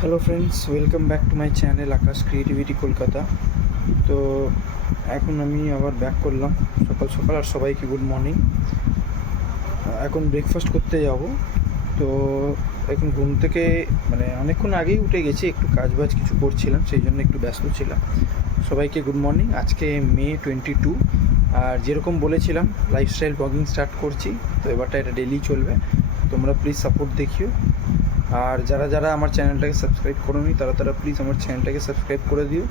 Hello friends, welcome back to my channel Akash creativity Kolkata. তো এখন আমি আবার ব্যাক করলাম সকাল সকাল। আর সবাইকে গুড মর্নিং। এখন ব্রেকফাস্ট করতে যাব। তো এখন ঘুম থেকে অনেকক্ষণ আগেই উঠে গেছি, একটু কাজবাজ কিছু করছিলাম, সেই জন্য একটু ব্যস্ত ছিলাম। সবাইকে গুড মর্নিং। আজকে মে 22। আর যেরকম বলেছিলাম লাইফস্টাইল ব্লগিং স্টার্ট করছি, তো এবারটা এটা ডেলি চলবে। তোমরা প্লিজ সাপোর্ট দেখিও। আর যারা যারা আমার চ্যানেলটাকে সাবস্ক্রাইব করোনি তারা প্লিজ আমার চ্যানেলটাকে সাবস্ক্রাইব করে দিও,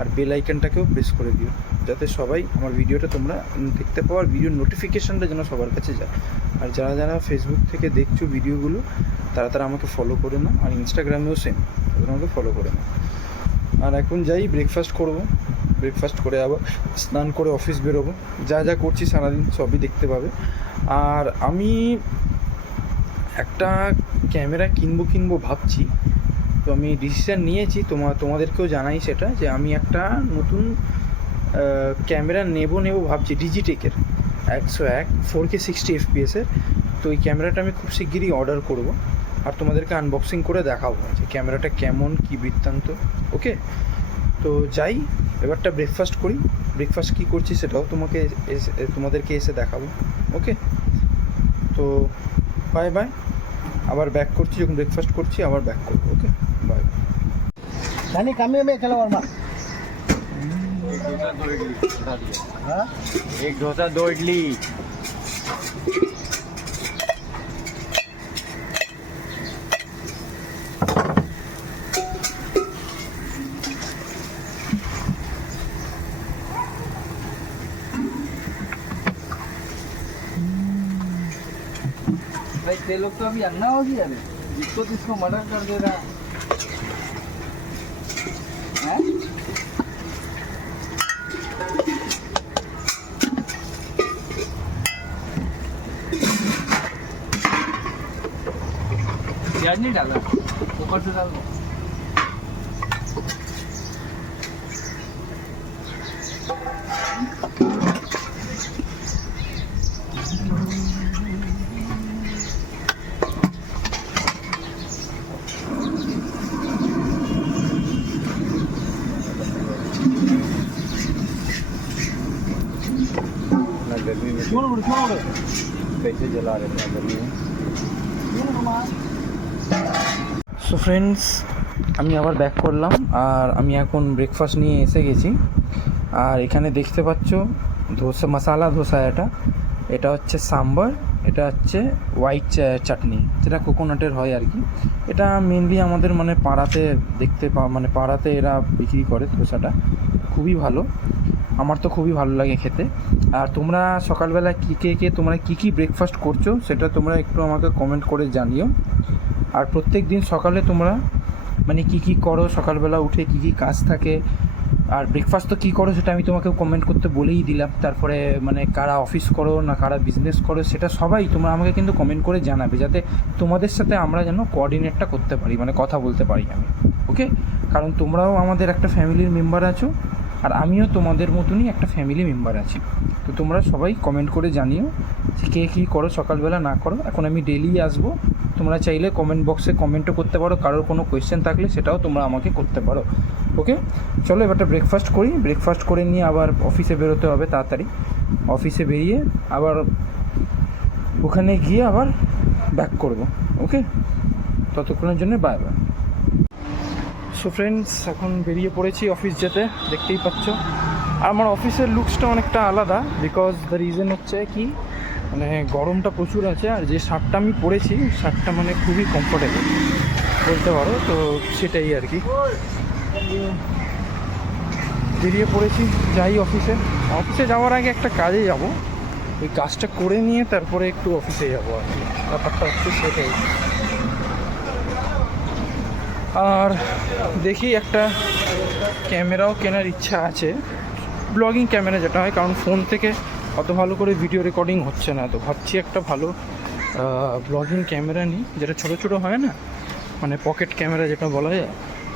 আর বেল আইকনটাকেও প্রেস করে দিও, যাতে সবাই আমার ভিডিওটা তোমরা দেখতে পাও, আর ভিডিওর নোটিফিকেশানটা যেন সবার কাছে যায়। আর যারা যারা ফেসবুক থেকে দেখছো ভিডিওগুলো তারা আমাকে ফলো করে নাও, আর ইনস্টাগ্রামেও সেম, তারা আমাকে ফলো করে নাও। আর এখন যাই ব্রেকফাস্ট করব। ব্রেকফাস্ট করে আবার স্নান করে অফিস বেরোবো। যা যা করছি সারাদিন সবই দেখতে পাবে। আর আমি একটা ক্যামেরা কিনবো ভাবছি। তো আমি ডিসিশান নিয়েছি, তোমাদেরকেও জানাই সেটা, যে আমি একটা নতুন ক্যামেরা নেব ভাবছি, ডিজিটেকের 101 4K 60 FPS-এর। তো এই ক্যামেরাটা আমি খুব শিগগিরই অর্ডার করব, আর তোমাদেরকে আনবক্সিং করে দেখাবো যে ক্যামেরাটা কেমন, কী বৃত্তান্ত। ওকে, তো যাই এবারটা ব্রেকফাস্ট করি। ব্রেকফাস্ট কী করছি সেটাও তোমাদেরকে এসে দেখাবো। ওকে, তো বাই বাই। আবার ব্যাক করছি, যখন ব্রেকফাস্ট করছি আবার ব্যাক করবো। ওকে, বাই। नानी कमी में खेलो वर्मा। हाँ? एक डोसा 2 इडली। भाई ते लोग तो अभी अन्ना हो गया रे, जिसको जिसको मर्डर कर दे रहा है। प्याज नहीं डाला, ऊपर से डाल दो। गर्मी में क्यों कैसे जला रहे थे गर्मी में। সো ফ্রেন্ডস, আমি আবার ব্যাক করলাম, আর আমি এখন ব্রেকফাস্ট নিয়ে এসে গেছি। আর এখানে দেখতে পাচ্ছ ধোসা, মশালা ধোসা। এটা হচ্ছে সাম্বার, এটা হচ্ছে হোয়াইট চাটনি, যেটা কোকোনাটের হয় আর কি। এটা মেনলি আমাদের পাড়াতে পাড়াতে এরা বিক্রি করে ধোসাটা। খুবই ভালো, আমার তো খুবই ভালো লাগে খেতে। আর তোমরা সকালবেলা তোমরা কী ব্রেকফাস্ট করছো সেটা তোমরা একটু আমাকে কমেন্ট করে জানিও। আর প্রত্যেক দিন সকালে তোমরা কী করো, সকালবেলা উঠে কী কাজ থাকে, আর ব্রেকফাস্ট তো কী করো সেটা আমি তোমাকে কমেন্ট করতে বলেই দিলাম। তারপরে কারা অফিস করো না কারা বিজনেস করো, সেটা সবাই তোমরা আমাকে কিন্তু কমেন্ট করে জানাবে, যাতে তোমাদের সাথে আমরা যেন কোঅর্ডিনেটটা করতে পারি, কথা বলতে পারি আমি। ওকে, কারণ তোমরাও আমাদের একটা ফ্যামিলির মেম্বার আছো, আর আমিও তোমাদের মতনই একটা ফ্যামিলি মেম্বার আছি। তো তোমরা সবাই কমেন্ট করে জানিও যে কে কী করো সকালবেলা না করো। এখন আমি ডেলি আসবো, তোমরা চাইলে কমেন্ট বক্সে কমেন্টও করতে পারো, কারোর কোনো কোয়েশ্চেন থাকলে সেটাও তোমরা আমাকে করতে পারো। ওকে, চলো এবারটা ব্রেকফাস্ট করি। ব্রেকফাস্ট করে নিয়ে আবার অফিসে বেরোতে হবে তাড়াতাড়ি। অফিসে বেরিয়ে আবার ওখানে গিয়ে আবার ব্যাক করব। ওকে, ততক্ষণের জন্য বাই বাই। সো ফ্রেন্ডস, এখন বেরিয়ে পড়েছি অফিস যেতে, দেখতেই পাচ্ছ। আর আমার অফিসের লুকসটা অনেকটা আলাদা, বিকজ দ্য রিজন হচ্ছে কি, গরমটা প্রচুর আছে। আর যে শার্টটা আমি পরেছি, শার্টটা খুবই কমফোর্টেবল বলতে পারো। তো সেটাই আর কি, বেরিয়ে পড়েছি, যাই অফিসে যাওয়ার আগে একটা কাজে যাব। ওই কাজটা করে নিয়ে তারপরে একটু অফিসে যাবো আর কি, ব্যাপারটা হচ্ছে সেটাই। আর দেখি একটা ক্যামেরাও কেনার ইচ্ছা আছে, ব্লগিং ক্যামেরা যেটা হয়, কারণ ফোন থেকে অত ভালো করে ভিডিও রেকর্ডিং হচ্ছে না। তো ভাবছি একটা ভালো ব্লগিং ক্যামেরা নিই, যেটা ছোটো ছোটো হয় না, পকেট ক্যামেরা যেটা বলা যায়,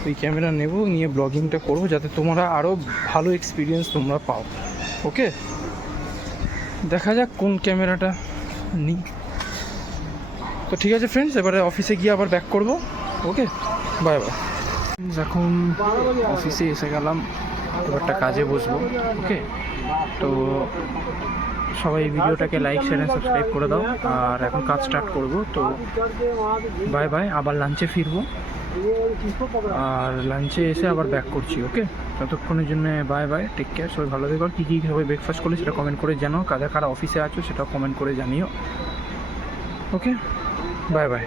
ওই ক্যামেরা নেব, নিয়ে ব্লগিংটা করবো, যাতে তোমরা আরও ভালো এক্সপিরিয়েন্স তোমরা পাও। ওকে, দেখা যাক কোন ক্যামেরাটা নিই। তো ঠিক আছে ফ্রেন্ডস, এবারে অফিসে গিয়ে আবার ব্যাক করব। ওকে, বাই বাই। এখন অফিসে এসে গেলাম, একটা কাজে বসবো। ওকে, তো সবাই ভিডিওটাকে লাইক শেয়ার অ্যান্ড সাবস্ক্রাইব করে দাও। আর এখন কাজ স্টার্ট করব, তো বাই বাই। আবার লাঞ্চে ফিরবো, আর লাঞ্চে এসে আবার ব্যাক করছি। ওকে, ততক্ষণের জন্য বাই বাই, টেক কেয়ার, সবাই ভালো থেকো। কী কী সবাই ব্রেকফাস্ট করলে সেটা কমেন্ট করে জানাও, কারা কারা অফিসে আছো সেটাও কমেন্ট করে জানিও। ওকে, বাই বাই।